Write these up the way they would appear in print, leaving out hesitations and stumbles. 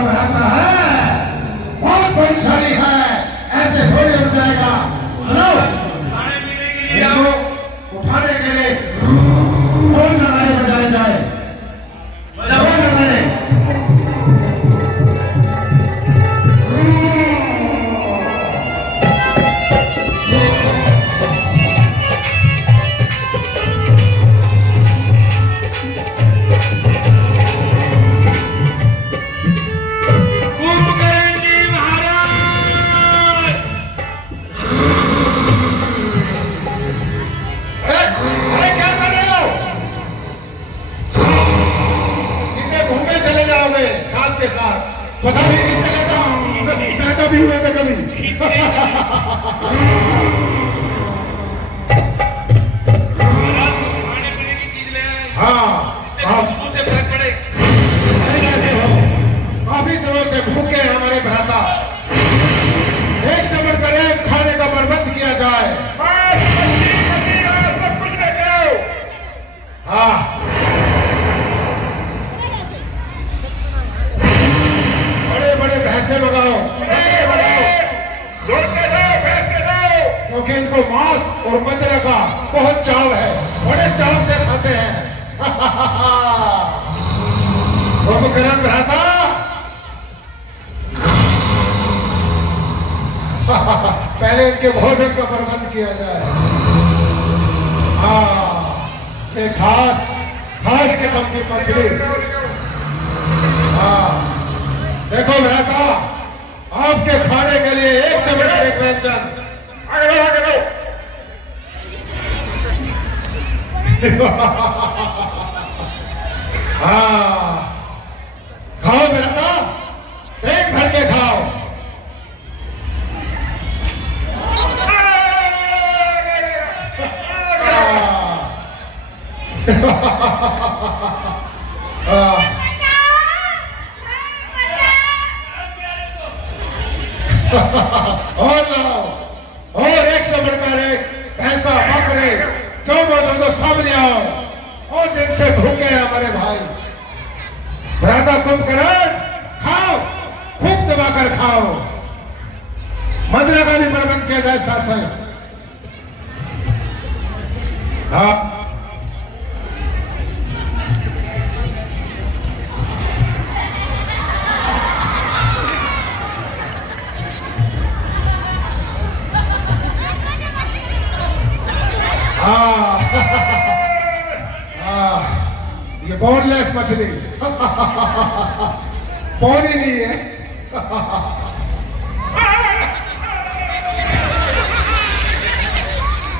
भराता है, बहुत बलशाली है, ऐसे थोड़ी उठ जाएगा। सुनो, इनको उठाने के लिए कौन नगाड़े बजाए जाए? कौन नगाड़े? सास के साथ पता भी नहीं चलेगा, पैदा भी हुए थे कभी। खाने पीने की चीज ले आए। हाँ, खुशबू से फर्क पड़े। काफी दिनों से भूखे हैं हमारे भ्राता, एक से बढ़कर एक खाने का प्रबंध किया जाए। सब कुछ रखो। हाँ, भैंसे मंगाओ, क्योंकि इनको मांस और मदिरा का बहुत चाव है, बड़े चाव से खाते हैं। कुंभकर्ण भ्राता, पहले इनके भोजन का प्रबंध किया जाए। हाँ, एक खास किस्म की मछली। हाँ, देखो भ्राता, आपके खाने के लिए एक से बढ़कर एक व्यंजन। हाँ, खाओ भ्राता, पेट भर के खाओ। और लाओ, और एक से बढ़कर एक भैंसा, बकरे, जो सब ले आओ। और दिन से भूखे हैं हमारे भाई। भ्राता कुंभकर्ण, खाओ, खूब दबाकर खाओ। मदिरा का भी प्रबंध किया जाए साथ साथ। हाँ, ये बोनलेस मछली बोन ही नहीं है।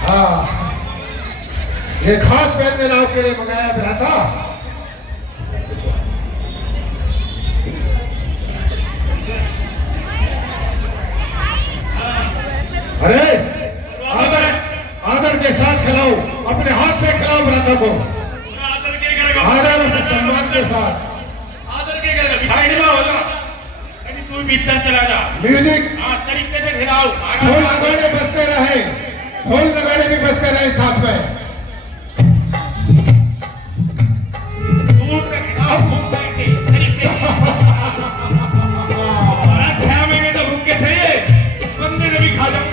हाँ, ये खास व्यंजन आपके लिए मंगाया भ्राता। अरे आदर के साथ खिलाओ, अपने हाथ से खिलाओ भ्राता को। आदर सम्मान के साथ। आदर के करेगा, साइड में हो जा। अभी तू भीतर चला जा। म्यूजिक, हाँ, तरीके से खिलाओ। ढोल नगाड़े बजते रहे, ढोल नगाड़े भी बजते रहे साथ में। दूध में खिलाओ, घूम बैठे तरीके से। 6 महीने तो भूखे थे ये, बंदे ने भी खा जा।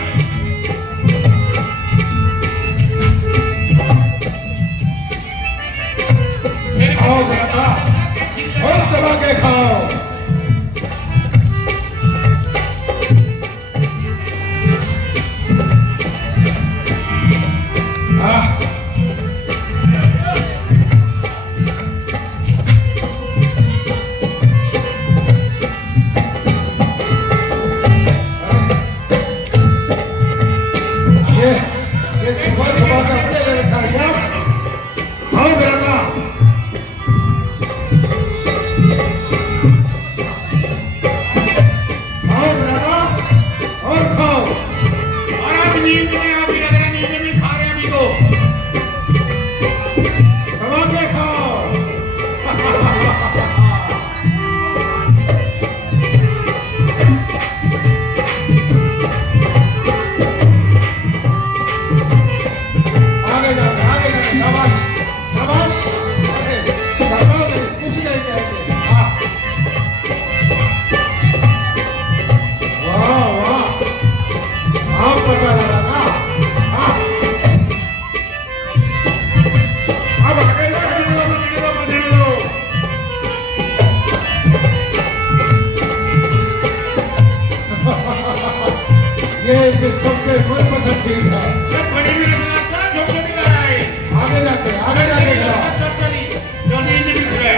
खाओ भ्राता, और दबा के खाओ। हाँ, पता लगा ना। हाँ। अब आगे जा ये सबसे मनपसंद चीज है। आगे जाके खिलाओ। जो नींद भी खुले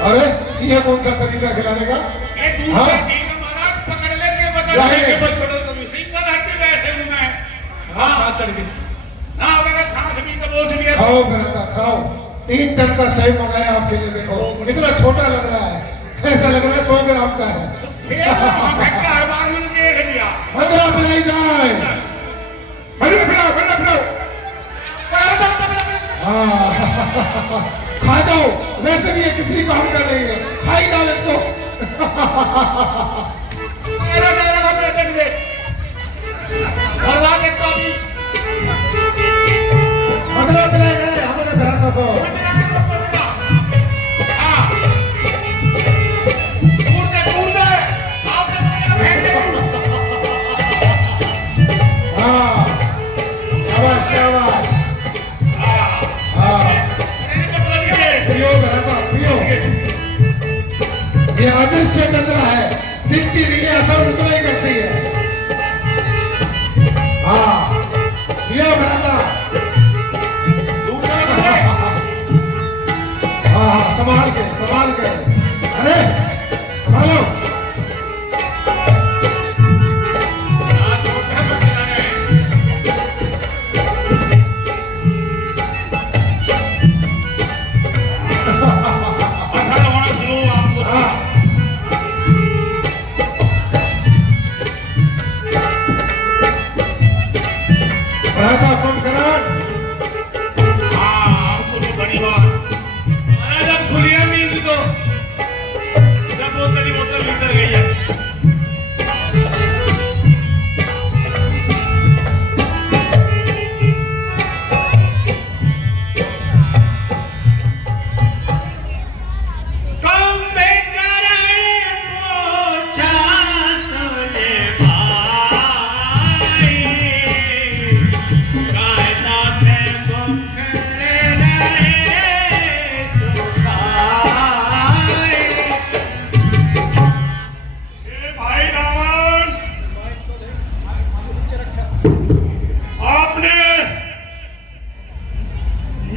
अरे ये कौन सा तरीका खिलाने का? हाँ? पकड़ लेके छोड़ो तुम सिंगल हट्टी बैठे हूं मैं। हाँ चढ़ गए ना अगर सांस भी तो बोझ लिया। खाओ बेटा खाओ। 3 टन का सेब मंगाया आपके लिए। देखो कितना छोटा लग रहा है। ऐसा लग रहा है 100 ग्राम का है। हर बार मैंने देख लिया। अगला पिलाई जाए। हाँ खा जाओ। वैसे भी ये किसी काम का नहीं है। खा ही जाओ इसको। अगला पिलाई गए हमारे भ्राता को। हाँ शाबाश शाबाश। पियो भ्राता पियो। ये अदृश्य चंद्रा है। दिखती नहीं है असर उतना ही करती है। हाँ पियो भ्राता। हाँ संभाल के अरे संभालो। भ्राता कुंभकर्ण। खुलिया नींद तो जब बोतल भीतर गई है।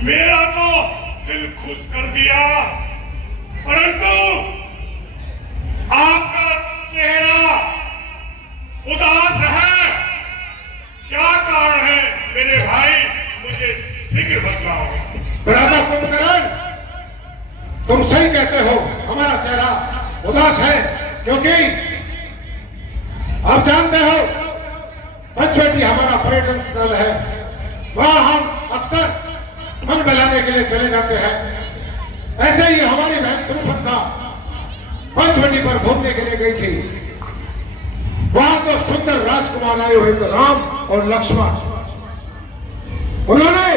मेरा तो दिल खुश कर दिया, परंतु आपका चेहरा उदास है। क्या कारण है मेरे भाई? मुझे शीघ्र बतलाओ। भ्राता कुंभकर्ण तुम सही कहते हो। हमारा चेहरा उदास है क्योंकि आप जानते हो पंचवटी हमारा पर्यटन स्थल है। वहां हम अक्सर मन बहलाने के लिए चले जाते हैं। ऐसे ही हमारी बहन सुरूपंखा पंचवटी पर घूमने के लिए गई थी। वहां तो सुंदर राजकुमार आए हुए थे, राम और लक्ष्मण। उन्होंने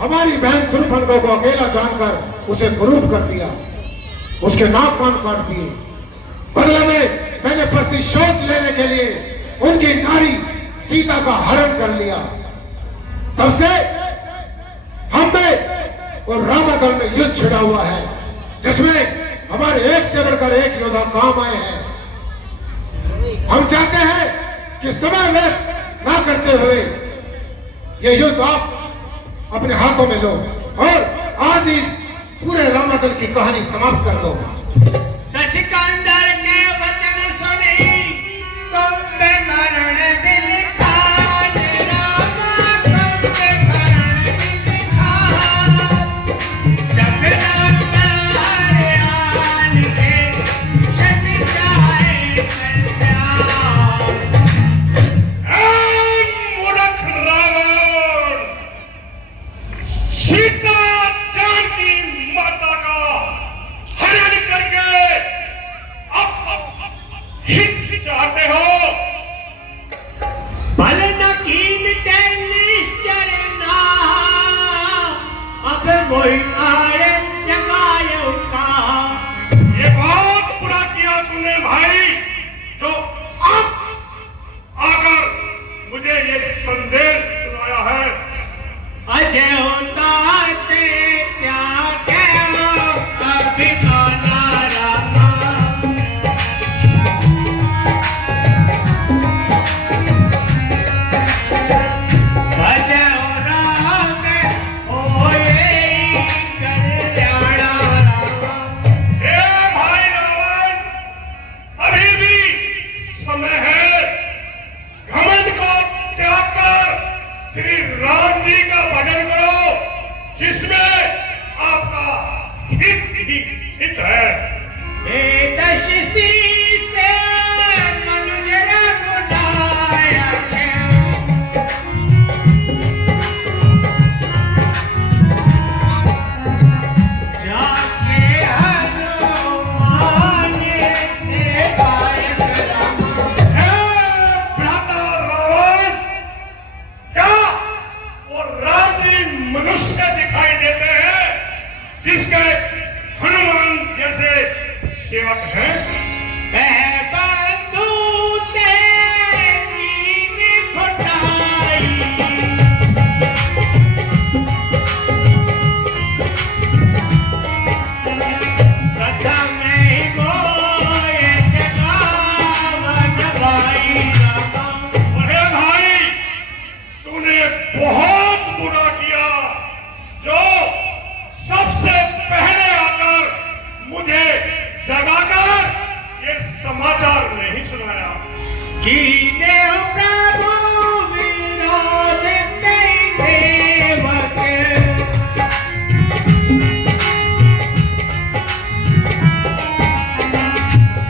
हमारी बहन सुरूपंखा को अकेला जानकर उसे कुरूप कर दिया, उसके नाक कान काट दिए। बदले में मैंने प्रतिशोध लेने के लिए उनकी नारी सीता का हरण कर लिया। तब से हम में और रामादल में युद्ध छिड़ा हुआ है, जिसमें हमारे एक से बढ़कर एक योद्धा काम आए हैं। हम चाहते हैं कि समय व्यर्थ ना करते हुए ये युद्ध आप अपने हाथों में लो और आज इस पूरे रामादल की कहानी समाप्त कर दो। सिकंदर के वचन सुनी कुंभकर्ण बिलखान, रामा कुंभकर्ण बिलखान। जब नंदलाल आन के छट जाए कल्याण। मूर्ख चाहते हो? भल न कीन ते निश्चर ना, अब मोहि आए जगायो का। ये बहुत बुरा किया तूने भाई, जो अब आकर मुझे ये संदेश सुनाया है। अजय होता ते क्या कहो, अभी माना रामा। अजय हो राम होए कल्याणा रामा। हे भाई रावण, अभी भी समय है। घमंड को त्याग कर श्री राम जी का भजन करो, जिसमें आपका हित ही हित है। हे दशसी से मनुज रघुनाया जाके हनुमान से गायक रामा। हे भ्राता रावण, क्या वो राम जी मनुष्य दिखाई देते हैं, जिसके हनुमान जैसे सेवक हैं? वह बंधु तेरी निपटाई, प्रथम ही मोए जगावन भाई रामा। अरे भाई, तूने बहुत बुरा किया, जो सबसे पहले आकर मुझे जगाकर ये समाचार नहीं सुनाया। कीने प्रभु विरोध नहीं देवक,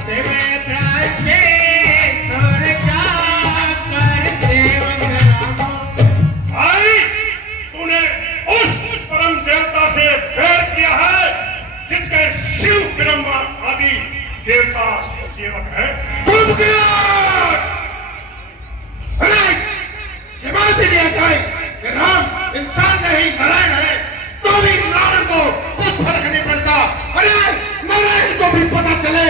सेवे प्राचे सुर जाकर सेवक रामा। भाई, तूने उस परम देवता से बैर किया है, जिसके शिव ब्रह्मा आदि देवता सेवक है। तुम क्या? अरे ये बात ही दिया जाए कि राम इंसान नहीं नारायण है, तो भी रावण को कुछ फर्क नहीं पड़ता। अरे नारायण को भी पता चले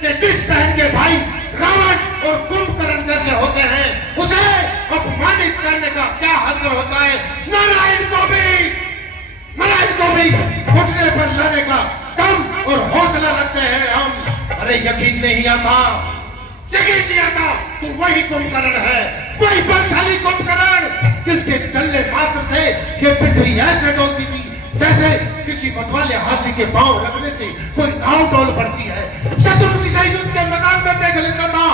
कि जिस बहन के भाई रावण और कुंभकर्ण जैसे होते हैं, उसे अपमानित करने का क्या हश्र होता है। नारायण को भी घुटने पर लाने का दम और हौसला रखते हैं हम। अरे यकीन नहीं आता तू वही कुंभकर्ण है, वही बलशाली कुंभकर्ण, जिसके चलने मात्र से ये पृथ्वी ऐसे डोलती थी जैसे किसी मतवाले हाथी के पांव लगने से कोई नाव डोल पड़ती है। शत्रु से युद्ध के मैदान में देख लेता था,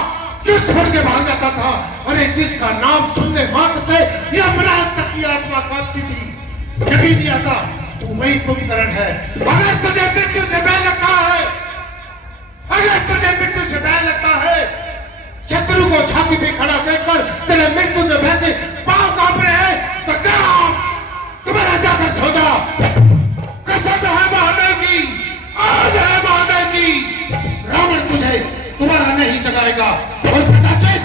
युद्ध छोड़ के भाग जाता था। अरे जिसका नाम सुनने मात्र से यमराज तक की आत्मा कांपती थी। यकीन नहीं आता तू वही कुंभकर्ण है। अगर तुझे मृत्यु से भय लगता है, शत्रु को छाती पे खड़ा देखकर तेरे मृत्यु के भय से पांव कांप रहे हैं, तो जा तुम्हारा जाकर सो जा। कसम है महादेव की, आज है महादेव की, रावण तुझे तुम्हारा नहीं जगाएगा। और कदाचित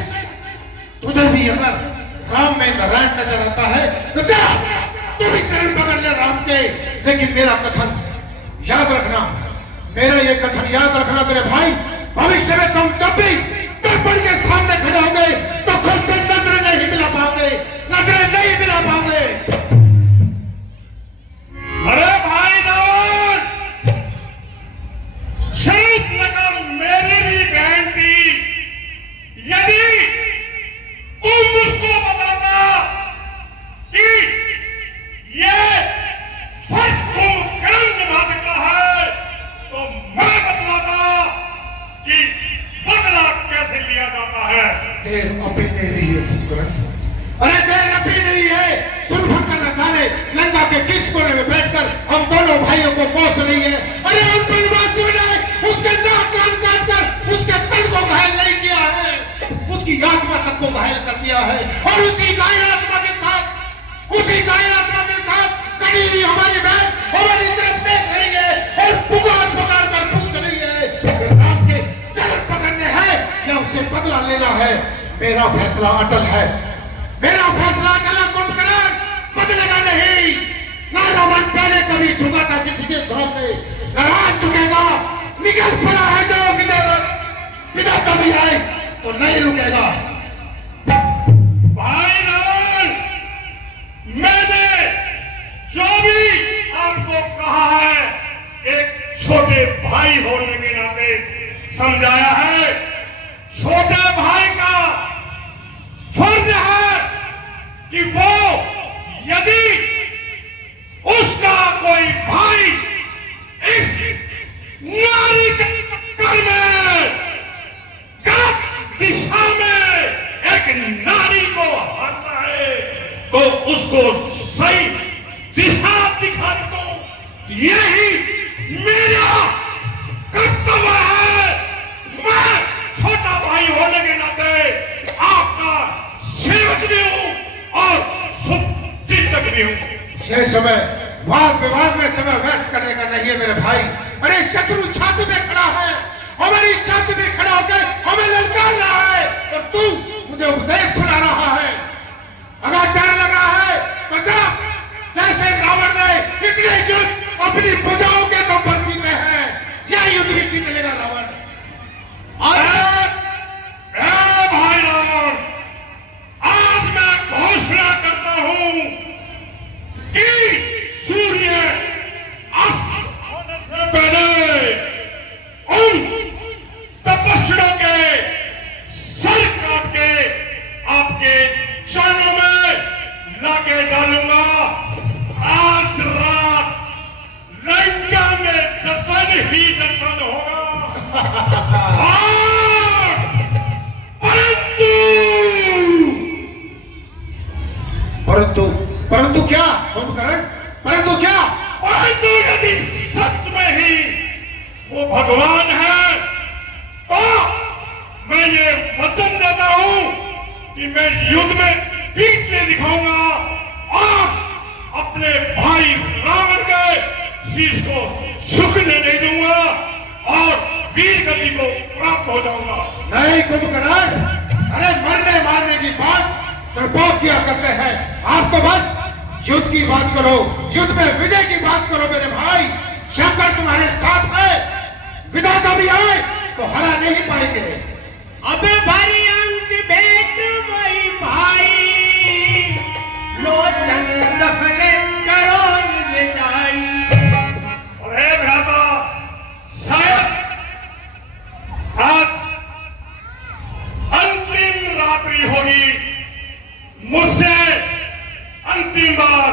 तुझे भी अगर राम में नारायण नजर आता है तो जा तू भी शरण पकड़ ले राम के। लेकिन मेरा कथन याद रखना, मेरे भाई, भविष्य में तुम जब भी दर्पण के सामने खड़े होंगे तो खुद से नजरें नहीं मिला पाओगे। अरे भाई रावण, शहीद नगर मेरी भी बहन थी। यदि तुम मुझको बताता कि ये फर्ज कुंभकर्ण निभा सकता है, तो मैं बतलाता कि बदला कैसे लिया जाता है। देर अभी नहीं है कुंभकर्ण, अरे देर अभी नहीं है। सुरभंगा नचाने लंका के किस कोने में बैठकर हम दोनों भाइयों को कोस रही है। अरे उन बनवासियों ने उसके नाक कान काट कर उसके तन को घायल नहीं किया है, उसकी आत्मा तक को घायल कर दिया है। और उसी घायल आत्मा के साथ कहीं हमारी बहन हमारी तरफ देख रही है और पुकार कर पूछ रही है कि राम के चरण पकड़ने हैं या उससे बदला फैसला लेना है, मेरा फैसला अटल है। मेरा फैसला अटल है कुंभकर्ण, बदलेगा नहीं। ना रावण पहले कभी झुका था किसी के सामने, न आज झुकेगा। निकल पड़ा है जो विदा कभी आए तो नहीं रुकेगा। भाई रावण, मैंने जो भी आपको कहा है एक छोटे भाई होने के नाते समझाया है। छोटे भाई का फर्ज है कि वो यदि उसका कोई भाई इस नारी के चक्कर में गलत दिशा में एक नारी को हरना है तो उसको सही दिशा दिखा दो। यही मेरा कर्तव्य है। मैं छोटा भाई होने के नाते आपका सेवक भी हूं और शुभचिंतक भी हूं। ये समय वाद विवाद में समय व्यर्थ करने का नहीं है मेरे भाई। अरे शत्रु छाती में खड़ा है, हमारी छाती में खड़ा होकर हमें ललकार रहा है और तू मुझे उपदेश सुना रहा है। अगर डर लग रहा है तो जा, जैसे रावण ने इतने युद्ध अपनी भुजाओं के दम पर जीते हैं, यह युद्ध भी जीत लेगा रावण। भाई रावण, आज मैं घोषणा करता हूं कि सूर्य अस्त होने से पहले उन तपस्वियों के सर काट के आपके चरणों में लाके डालूंगा। आज रात लंका में जश्न ही जश्न होगा। परंतु परंतु क्या कुंभकर्ण, परंतु क्या? परंतु यदि सच में ही वो भगवान है तो मैं ये वचन देता हूं कि मैं युद्ध में पीठ नहीं दिखाऊंगा और अपने भाई रावण के शीश को झुकने नहीं दूंगा और वीर गति को प्राप्त हो जाऊंगा। नहीं कुंभकर्ण, अरे मरने मारने की बात डरपोक किया करते हैं। आप तो बस युद्ध की बात करो, युद्ध में विजय की बात करो मेरे भाई। शंकर तुम्हारे साथ है, विधाता भी आए तो हरा नहीं पाएंगे। अबे भारी अंक बेट वही भाई, लोचन सफल करो निज जाई। अरे भ्राता, शायद आज अंतिम रात्रि होगी। मुझसे अंतिम बार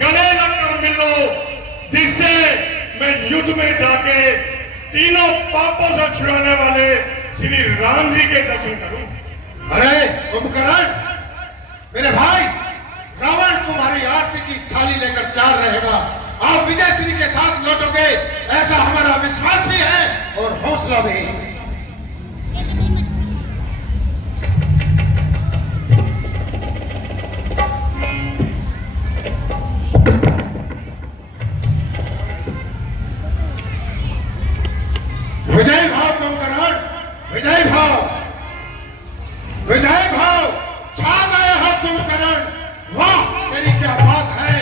गले लगकर मिलो, जिससे मैं युद्ध में जाके तीनों पापों से छुड़ाने वाले श्री राम जी के दर्शन करूं। अरे कुंभकर्ण मेरे भाई, रावण तुम्हारी आरती की थाली लेकर तैयार रहेगा। आप विजय श्री के साथ लौटोगे ऐसा हमारा विश्वास भी है और हौसला भी। विजय भाव कुंभकर्ण, विजय भाव, विजय भाव छा गए हो कुंभकर्ण। वाह तेरी क्या बात है,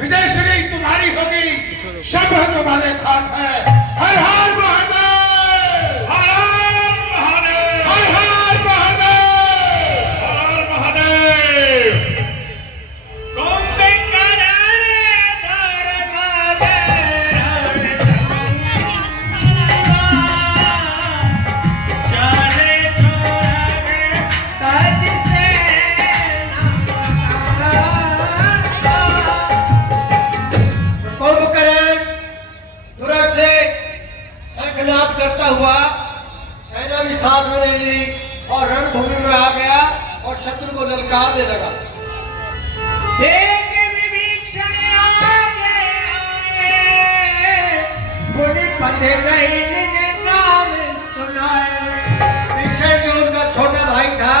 विजय श्री तुम्हारी होगी, शंभ तुम्हारे साथ है। हर हर महादेव, हर हर महादेव, हर हर महादेव, हर हर महादेव। कुंभकर्ण धर्म धरण चले जोड़े तज से कुंभकर्ण तुरंत से शंखनाद करता हुआ सेना भी साथ में ले ली और रणभूमि में आ गया और शत्रु को ललकारने लगा। एक विभीषण आगे आए, गुण पते गई निज नाम सुनाए। विभीषण जो उनका छोटा भाई था,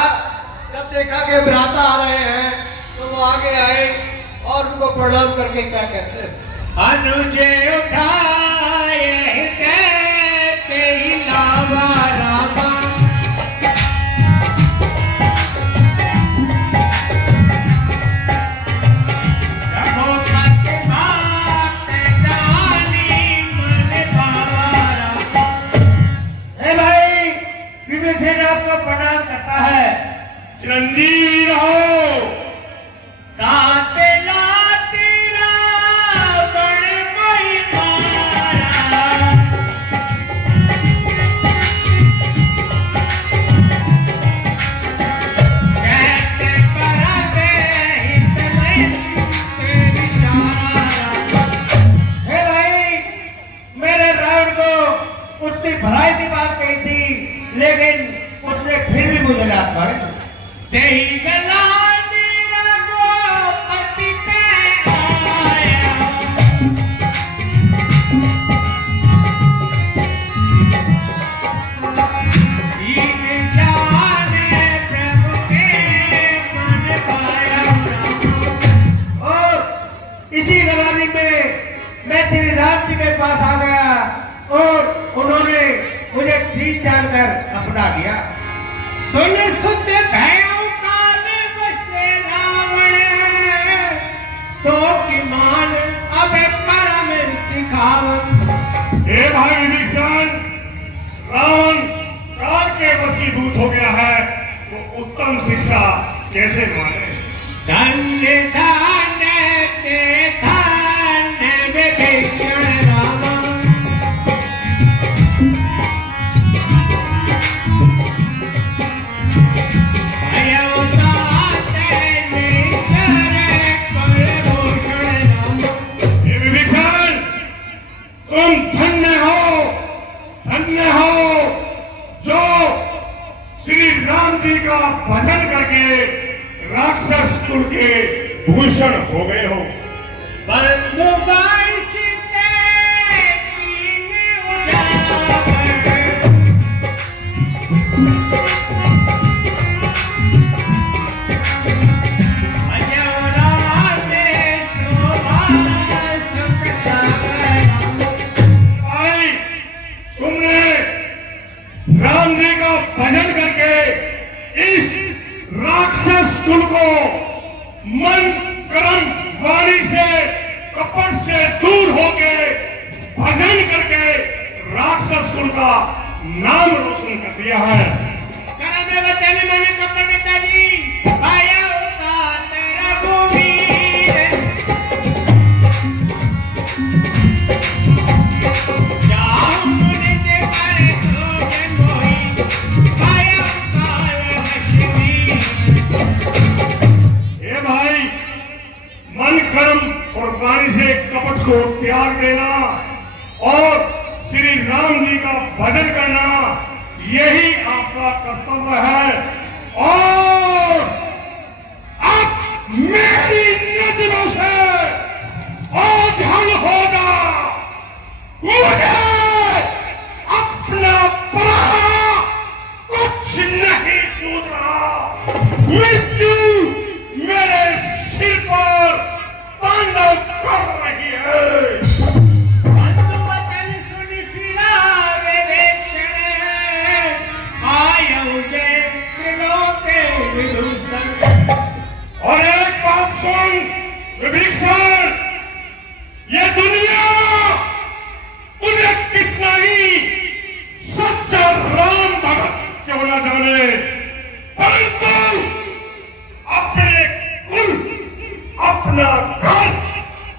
जब देखा कि भ्राता आ रहे हैं तो वो आगे आए और उनको प्रणाम करके क्या कहते हैं, अनुजे उठाए कहते ही लावा रामा, चिरंजीवी रहो। ताते लाते रावण कोई मारा, कहते परवे हित में तेरी चारा। हे भाई, मेरे रावण को उसकी भलाई की बात कही थी, लेकिन उसने फिर भी मुझे लात मारी। तेरी गलानी रगो पति पे आया, दीन जाने प्रभु के मन पाया। और इसी गलानी में मैं श्री राम जी के पास आ गया और उन्होंने मुझे ठीक जानकर अपना लिया। सुन सुत भैया कान बसे रावण, सो की मान अब परम सिखावन। हे भाई विभीषण, रावण काल के वशीभूत हो गया है, वो उत्तम शिक्षा कैसे माने? धन्य धन्य ते धन्य विभीषण रावण, हे विभीषण, तुम धन्य हो जो श्री राम जी का भजन करके राक्षस कुल के भूषण हो गए हो। बंधु वंश ते कीन उजागर, अजौरा में शोभा सुख सागर। भाई, तुमने राम जी का भजन करके इस राक्षस कुल को मन कर्म वाणी से कपट से दूर होके भजन करके राक्षस कुल का नाम रोशन कर दिया है। कर्म वचन मन कपटता जी, पाया होता तेरा गोवीर। जाऊं मुनि से करे सोजन मोही, पाया काल लक्ष्मी। हे भाई, मन कर्म और वाणी से कपट को त्याग देना और श्री राम जी का भजन करना, यही आपका कर्तव्य है। और अब मेरी नजरों से ओझल होगा, मुझे अपना पराया कुछ नहीं सूझ रहा। मृत्यु मेरे सिर पर तांडव कर रही है। बंधु वचन सुनि फिरावे वेक्षण, आयौ जय त्रिलोके विभूषण। और एक बात सुन विभीषण, ये दुनिया तुझे कितना ही सच्चा राम भगत क्यों न जाने, परंतु अपने कुल, अपना घर,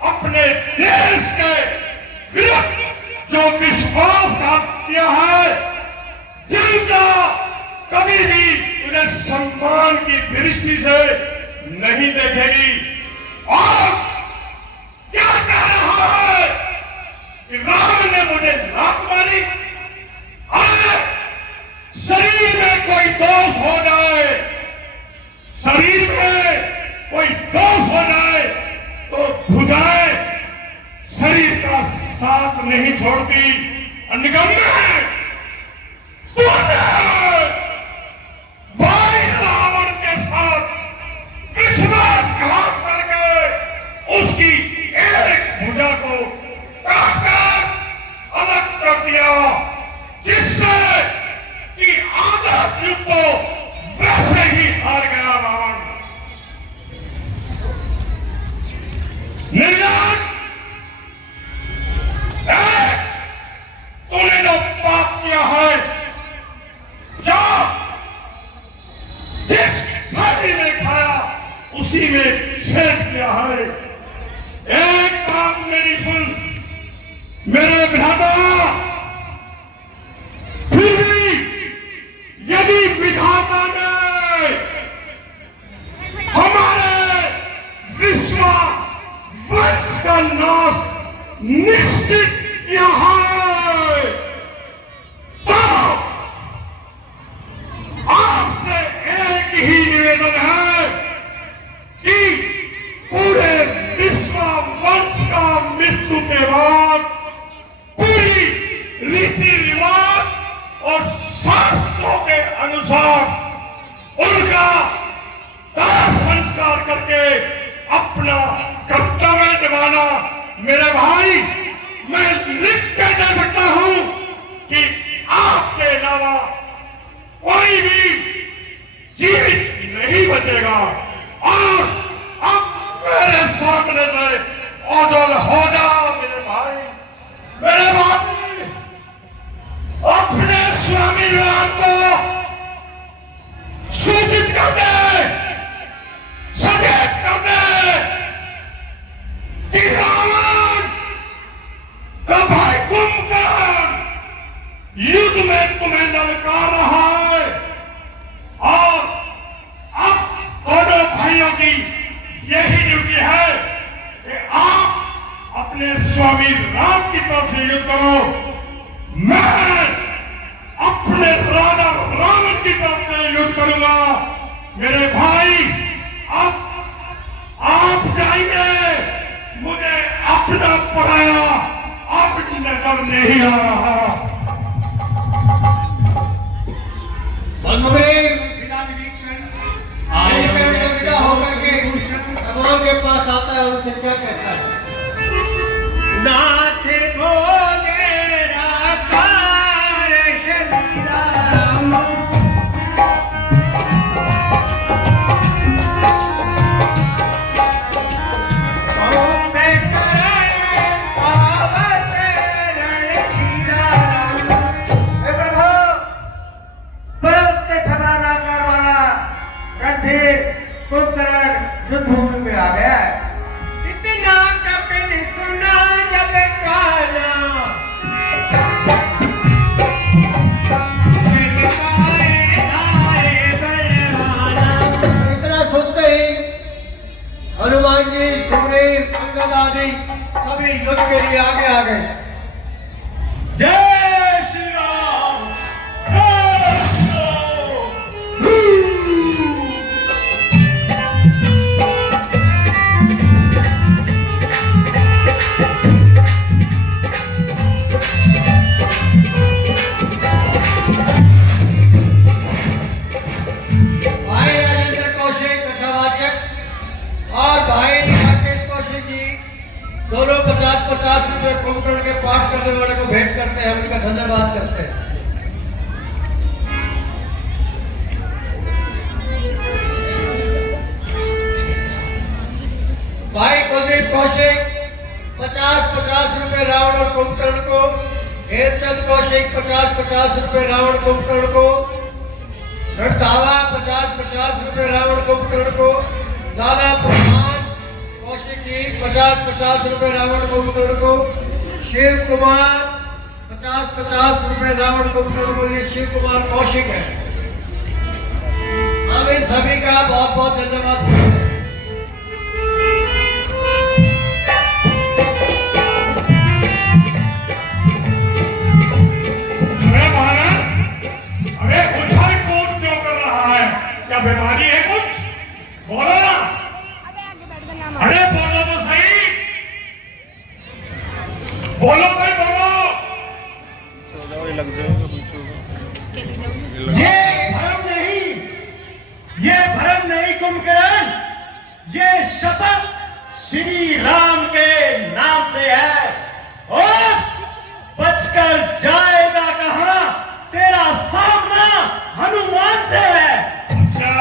अपने देश के विरुद्ध जो विश्वासघात किया है, जिनका कभी भी तुझे सम्मान की दृष्टि से नहीं देखेगी। और क्या कह रहा है कि रावण ने मुझे लात मारी? अरे शरीर में कोई दोष हो जाए, शरीर में कोई दोष हो जाए तो भुजाएं शरीर का साथ नहीं छोड़ती। निकम्मे है तूने भाई रावण के साथ विश्वासघात करके उसी में छेद किया है। एक बात मेरी सुन मेरे भ्राता, फिर भी यदि विधाता ने हमारे विश्व वंश का नाश निश्चित किया है, तो आपसे एक ही निवेदन है कि पूरे विश्व वंश का मृत्यु के बाद पूरी रीति रिवाज और शास्त्रों के अनुसार उनका दाह संस्कार करके अपना कर्तव्य निभाना। मेरे भाई, मैं लिख के दे सकता हूं कि आपके अलावा कोई भी जीवित नहीं बचेगा। और अब मेरे सामने से ओझल हो जाओ मेरे भाई, मेरे भाई, अपने स्वामी राम को सूचित कर दे, सचेत कर दे कि रावण का भाई कुंभकर्ण युद्ध में तुम्हें ललकार रहा है। और अब दोनों भाइयों की यही ड्यूटी है कि आप अपने स्वामी राम की तरफ से युद्ध करो, मैं अपने राजा रावण की तरफ से युद्ध करूंगा। मेरे भाई, अब आप जाएंगे, मुझे अपना पराया अब नजर नहीं आ रहा। सुग्रीव कुंभकर्ण से विदा होकर के भगवान के पास आता है और उनसे क्या कहता है? नाथ भोले राकार श्री राम, कुंभकर्ण युद्ध भूमि में आ गया है। इतना कपिन सुना जब काना, इतना सुनते ही हनुमान जी, सुग्रीव, अंगद आदि सभी युद्ध के लिए आगे आ गए। जय श्री राम, जय श्री भाई राजेंद्र कौशिक कथावाचक और भाई राकेश कौशिक जी दोनों 50-50 रुपए कुंभकर्ण के पाठ करने वाले को भेंट करते हैं, उनका धन्यवाद करते हैं। भाई कुलदीप कौशिक 50-50 रुपए रावण और कुंभकर्ण को, हेमचंद कौशिक 50-50 रुपए रावण कुंभकर्ण को, रणधावा 50-50 रुपए रावण कुंभकर्ण को, लाला प्रधान कौशिक जी 50-50 रुपए रावण कुंभकर्ण को, शिव कुमार 50-50 रुपए रावण कुंभकर्ण को। ये शिव कुमार कौशिक है। हम इन सभी का बहुत बहुत धन्यवाद करते हैं। अरे महाराज, अरे उछल कूद क्यों कर रहा है? क्या बीमारी है कुछ? बोलो ना। अरे बोलो तो सही, बोलो भाई बोलो। ये भ्रम नहीं कुंभकर्ण, ये शपथ श्री राम के नाम से है। और बचकर जाएगा कहां? तेरा सामना हनुमान से है। अच्छा,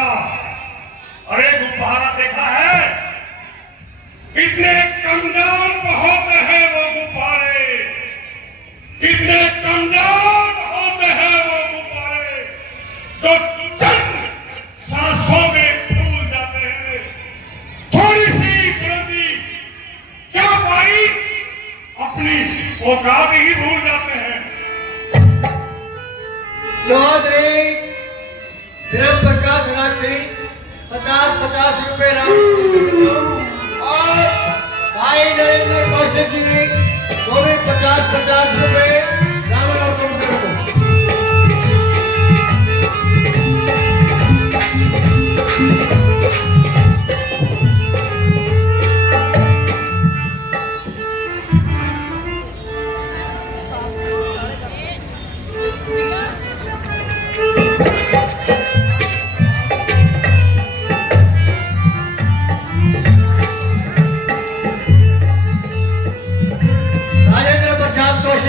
अरे गुब्बारा देखा है? कितने कमजोर होते हैं वो गुब्बारे, कितने कमजोर होते हैं वो गुब्बारे जो चंद सांसों में फूल जाते हैं। श्याम प्रकाश राठी 50-50 रुपए राउंड और भाई नरेंद्र कौशिक जी वो भी 50-50 रुपए रावण और कुंभकर्ण को।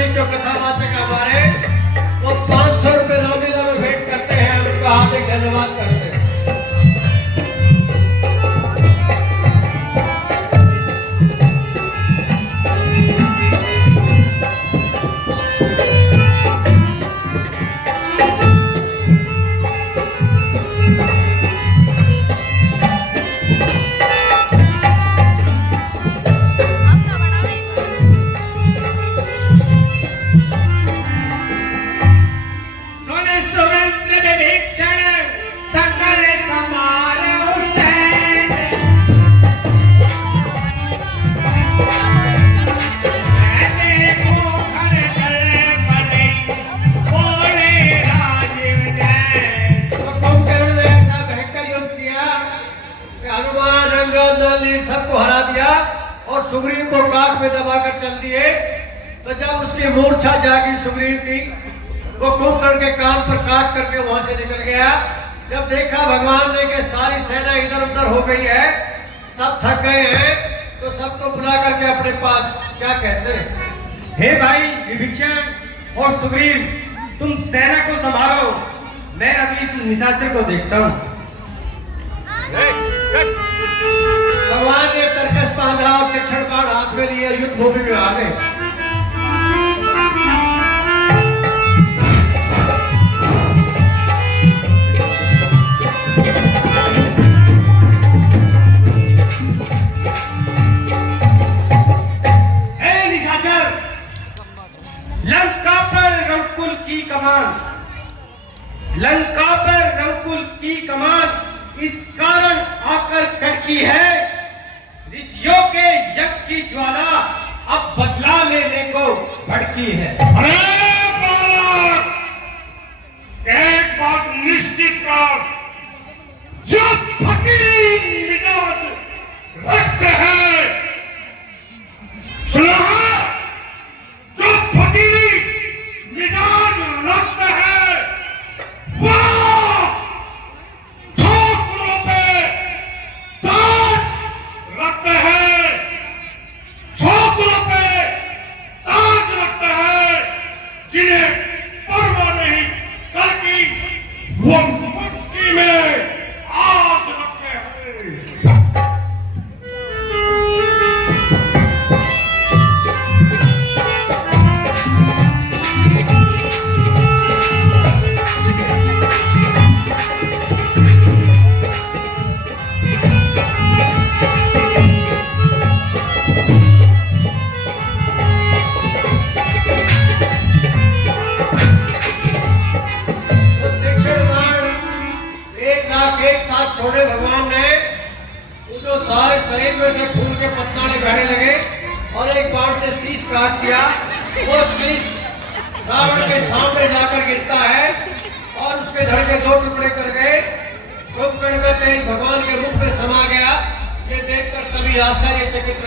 जो कथावाचक हमारे वो 500 रुपए रामलीला में भेंट करते हैं, उनका हार्दिक धन्यवाद करते हैं। सबको हरा दिया और सुग्रीव को काख में दबाकर चल दिए। तो जब उसकी मूर्छा जागी सुग्रीव की, वो कुंभकर्ण के कान पर काट करके वहां से निकल गया। जब देखा भगवान ने कि सारी सेना इधर उधर हो गई है, सब थक गए हैं, तो सबको बुला करके अपने पास क्या कहते हैं, हे भाई विभीषण और सुग्रीव, तुम सेना को संभालो, मैं अभी इस निशाचर को देखता हूँ। भगवान ने तरकस बांधा और तीक्ष्ण बाण हाथ में लिए युद्ध भूमि में आ गए। हे निशाचर, लंका पर रघुकुल की कमान, लंका पर रघुकुल की कमान इस कारण आकर कटकी है, ऋषियों के यज्ञ की ज्वाला अब बदला लेने को भड़की है। अरे बालक, एक बात निश्चित कर, जब फकीर मिजाज रखते हैं, सुना है? जब फकीर मिजाज रखते हैं, वह ठोकरों पे ताज रखते हैं, ठोकरों पे ताज रखते हैं, जिन्हें परवाह नहीं कल की वो मुट्ठी में आज रखते हैं। छोड़े भगवान ने, जो सारे शरीर में से खून के पतनाड़े बहने लगे और एक बाण से शीश काट दिया। वो शीश रावण के सामने जाकर गिरता है और उसके धड़ के 2 टुकड़े कर गए। कुंभकर्ण का तेज भगवान के रूप में समा गया। ये देखकर सभी आश्चर्यचकित रहे।